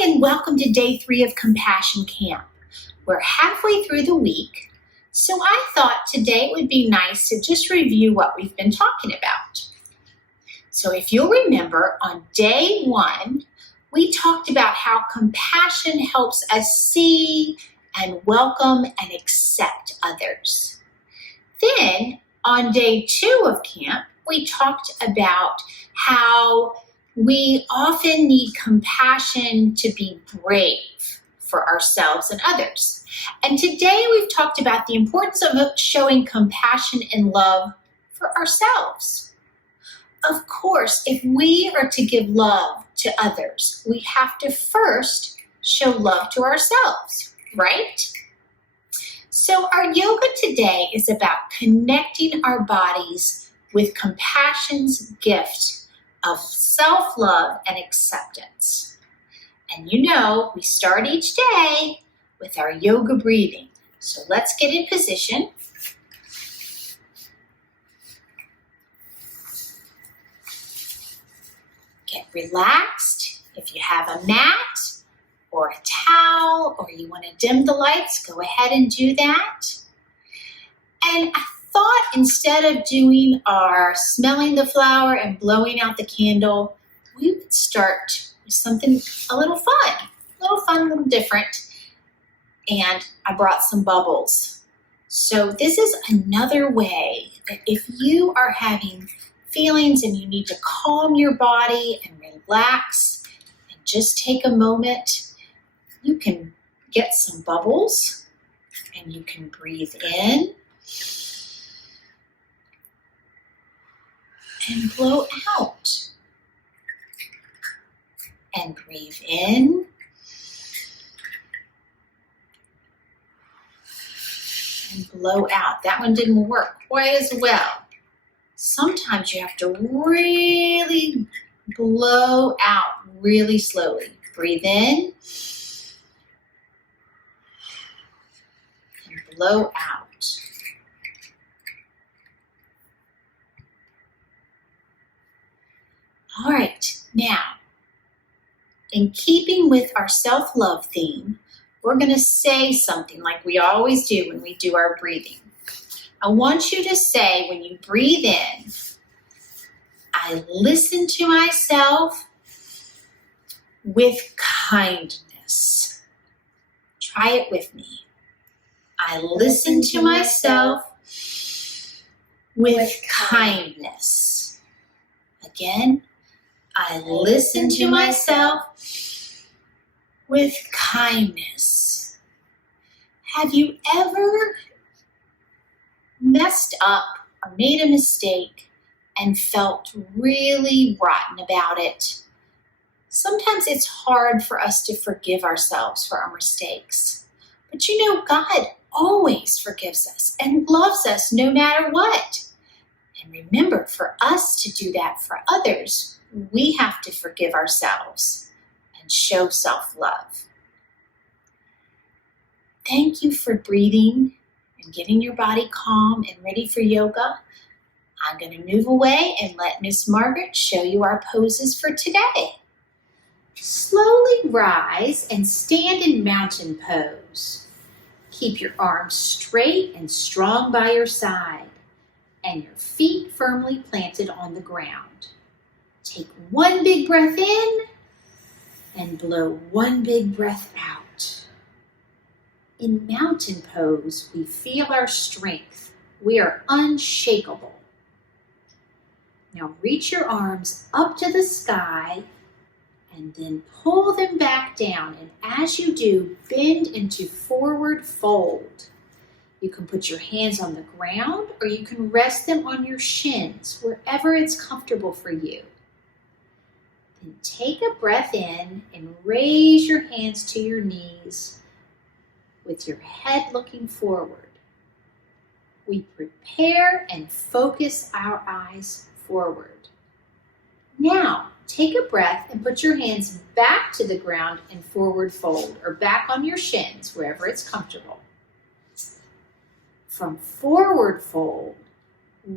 Hi, and welcome to day 3 of Compassion Camp. We're halfway through the week, so I thought today it would be nice to just review what we've been talking about. So if you'll remember, on day 1, we talked about how compassion helps us see and welcome and accept others. Then, on day 2 of camp, we talked about how we often need compassion to be brave for ourselves and others. And today we've talked about the importance of showing compassion and love for ourselves. Of course, if we are to give love to others, we have to first show love to ourselves, right? So our yoga today is about connecting our bodies with compassion's gift of self-love and acceptance. And you know, we start each day with our yoga breathing. So let's get in position. Get relaxed. If you have a mat or a towel or you want to dim the lights, go ahead and do that. And I thought instead of doing our smelling the flower and blowing out the candle, we would start with something a little fun, a little different. And I brought some bubbles. So this is another way that if you are having feelings and you need to calm your body and relax and just take a moment, you can get some bubbles and you can breathe in and blow out. And breathe in. And blow out. That one didn't work quite as well. Sometimes you have to really blow out really slowly. Breathe in. And blow out. All right, now, in keeping with our self-love theme, we're going to say something like we always do when we do our breathing. I want you to say, when you breathe in, I listen to myself with kindness. Try it with me. I listen to myself with kindness. Again. I listen to myself with kindness. Have you ever messed up or made a mistake and felt really rotten about it? Sometimes it's hard for us to forgive ourselves for our mistakes. But you know, God always forgives us and loves us no matter what. And remember, for us to do that for others, we have to forgive ourselves and show self-love. Thank you for breathing and getting your body calm and ready for yoga. I'm going to move away and let Miss Margaret show you our poses for today. Slowly rise and stand in mountain pose. Keep your arms straight and strong by your side and your feet firmly planted on the ground. Take one big breath in and blow one big breath out. In mountain pose, we feel our strength. We are unshakable. Now reach your arms up to the sky and then pull them back down. And as you do, bend into forward fold. You can put your hands on the ground or you can rest them on your shins, wherever it's comfortable for you. Then take a breath in and raise your hands to your knees with your head looking forward. We prepare and focus our eyes forward. Now, take a breath and put your hands back to the ground in forward fold or back on your shins, wherever it's comfortable. From forward fold,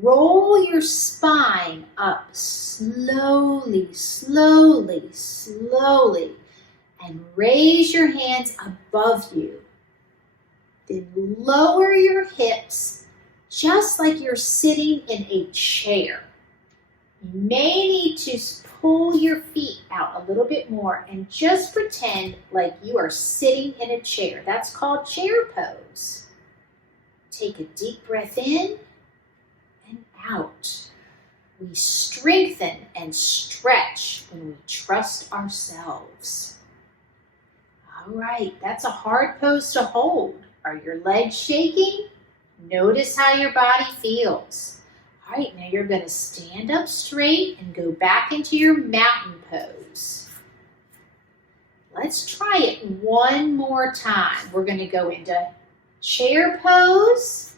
roll your spine up slowly, slowly, slowly, and raise your hands above you. Then lower your hips just like you're sitting in a chair. You may need to pull your feet out a little bit more and just pretend like you are sitting in a chair. That's called chair pose. Take a deep breath in and out. We strengthen and stretch when we trust ourselves. All right, that's a hard pose to hold. Are your legs shaking? Notice how your body feels. All right, now you're going to stand up straight and go back into your mountain pose. Let's try it one more time. We're going to go into chair pose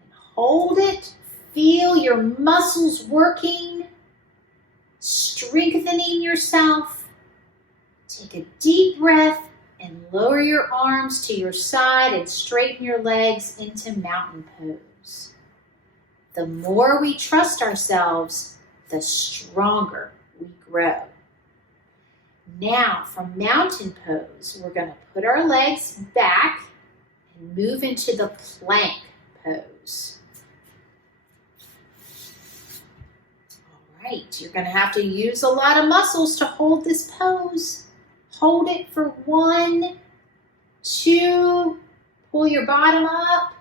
and hold it. Feel your muscles working, strengthening yourself. Take a deep breath and lower your arms to your side and straighten your legs into mountain pose. The more we trust ourselves, the stronger we grow. Now, from mountain pose, we're going to put our legs back and move into the plank pose. All right, you're going to have to use a lot of muscles to hold this pose. Hold it for 1, 2, pull your bottom up,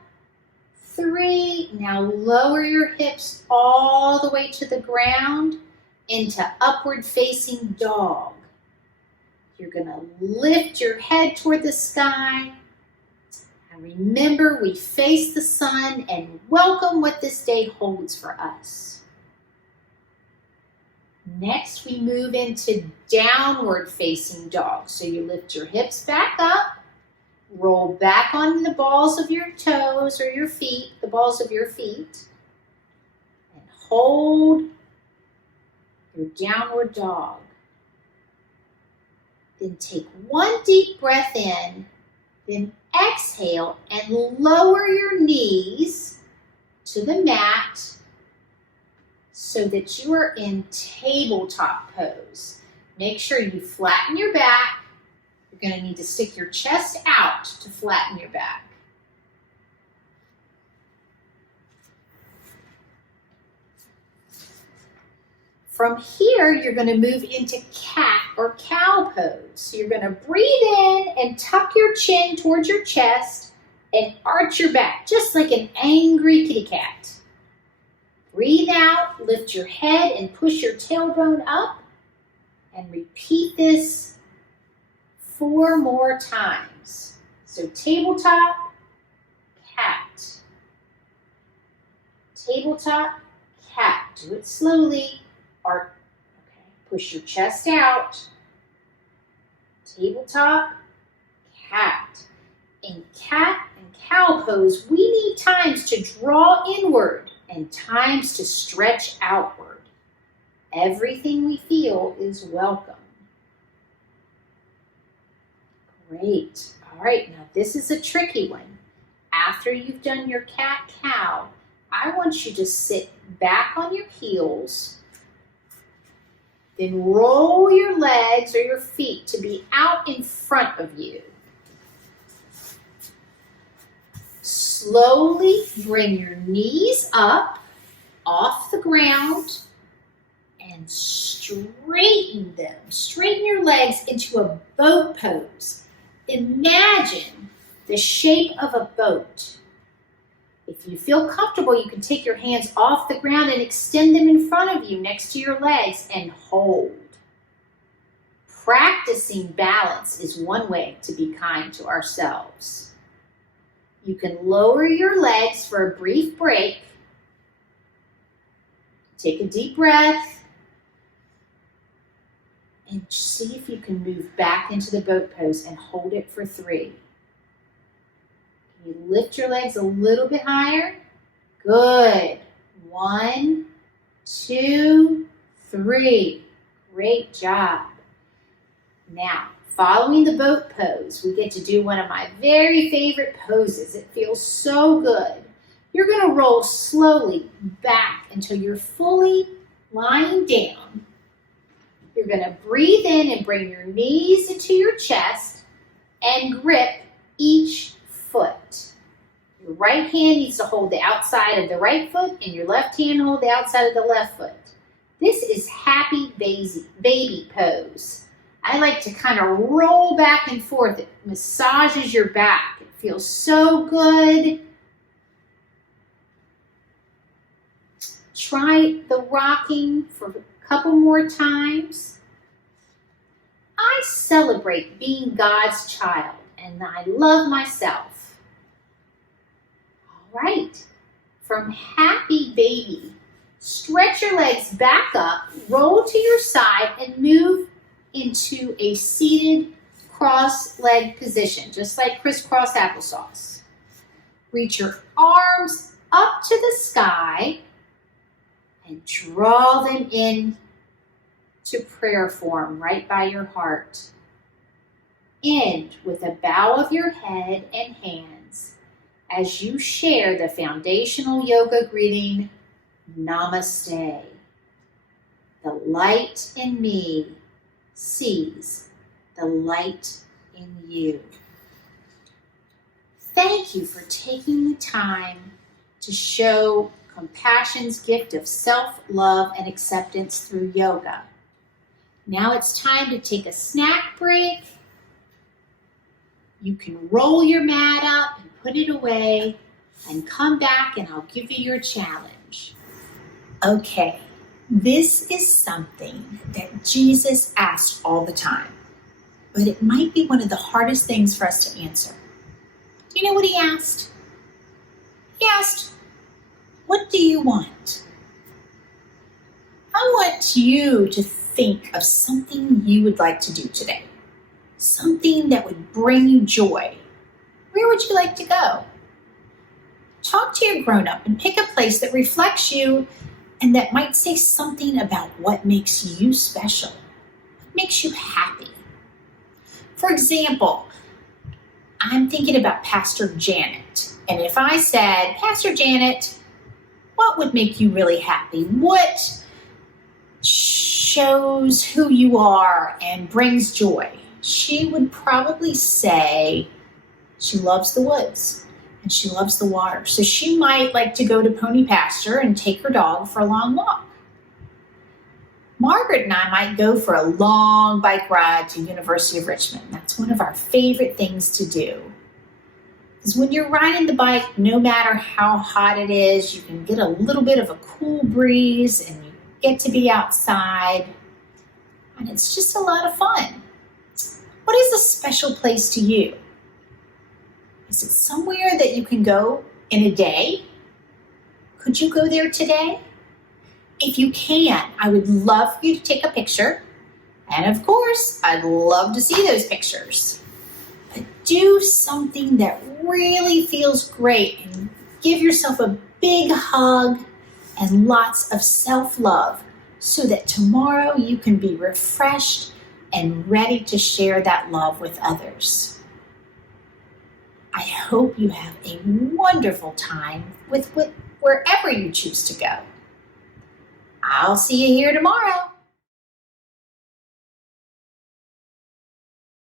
3. Now lower your hips all the way to the ground into upward facing dog. You're going to lift your head toward the sky. And remember, we face the sun and welcome what this day holds for us. Next, we move into downward facing dog. So you lift your hips back up, roll back on the balls of your toes or your feet, the balls of your feet, and hold your downward dog. Then take 1 deep breath in, then exhale and lower your knees to the mat so that you are in tabletop pose. Make sure you flatten your back. You're going to need to stick your chest out to flatten your back. From here, you're going to move into cat or cow pose. So you're going to breathe in and tuck your chin towards your chest and arch your back, just like an angry kitty cat. Breathe out, lift your head and push your tailbone up, and repeat this 4 more times. So tabletop, cat. Tabletop, cat. Do it slowly. Okay. Push your chest out. Tabletop, cat. In cat and cow pose, we need times to draw inward and times to stretch outward. Everything we feel is welcome. Great. All right, now this is a tricky one. After you've done your cat-cow, I want you to sit back on your heels, then roll your legs or your feet to be out in front of you. Slowly bring your knees up off the ground and straighten them. Straighten your legs into a boat pose. Imagine the shape of a boat. If you feel comfortable, you can take your hands off the ground and extend them in front of you next to your legs and hold. Practicing balance is one way to be kind to ourselves. You can lower your legs for a brief break. Take a deep breath and see if you can move back into the boat pose and hold it for 3. Can you lift your legs a little bit higher? Good. 1, 2, 3. Great job. Now, following the boat pose, we get to do one of my very favorite poses. It feels so good. You're going to roll slowly back until you're fully lying down. You're going to breathe in and bring your knees into your chest and grip each foot. Your right hand needs to hold the outside of the right foot and your left hand hold the outside of the left foot. This is happy baby pose. I like to kind of roll back and forth. It massages your back. It feels so good. Try the rocking for a couple more times. I celebrate being God's child and I love myself. All right, from happy baby, stretch your legs back up, roll to your side, and move into a seated cross-legged position, just like crisscross applesauce. Reach your arms up to the sky and draw them in to prayer form right by your heart. End with a bow of your head and hands as you share the foundational yoga greeting, Namaste. The light in me sees the light in you. Thank you for taking the time to show compassion's gift of self-love and acceptance through yoga. Now it's time to take a snack break. You can roll your mat up and put it away and come back and I'll give you your challenge. Okay, this is something that Jesus asked all the time, but it might be one of the hardest things for us to answer. Do you know what he asked? He asked, what do you want? I want you to think of something you would like to do today. Something that would bring you joy. Where would you like to go? Talk to your grown-up and pick a place that reflects you and that might say something about what makes you special, what makes you happy. For example, I'm thinking about Pastor Janet. And if I said, Pastor Janet, what would make you really happy? What shows who you are and brings joy? She would probably say she loves the woods and she loves the water. So she might like to go to Pony Pasture and take her dog for a long walk. Margaret and I might go for a long bike ride to University of Richmond. That's one of our favorite things to do. Because when you're riding the bike, no matter how hot it is, you can get a little bit of a cool breeze and you get to be outside. And it's just a lot of fun. What is a special place to you? Is it somewhere that you can go in a day? Could you go there today? If you can, I would love for you to take a picture. And of course, I'd love to see those pictures. But do something that really feels great and give yourself a big hug and lots of self-love so that tomorrow you can be refreshed and ready to share that love with others. I hope you have a wonderful time with wherever you choose to go. I'll see you here tomorrow.